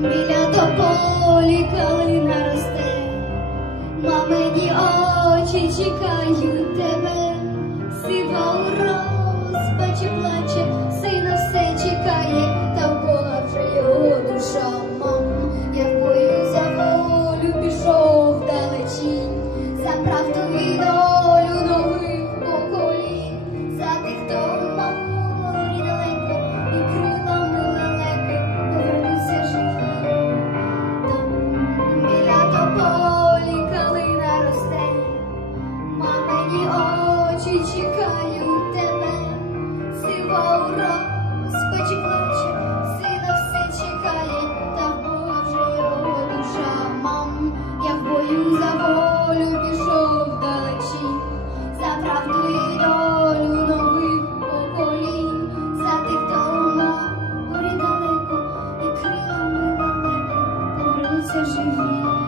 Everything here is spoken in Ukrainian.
біля тополі калина росте, мамині очі чекають. Очі чекають тебе, сива у розпачі плаче, сина все чекає, та Бога його душа, мам, я в бою за волю пішов далечі, за правду і долю нових поколінь, за тих, хто у морі далеко, і крилами далеко. Повернуться живі.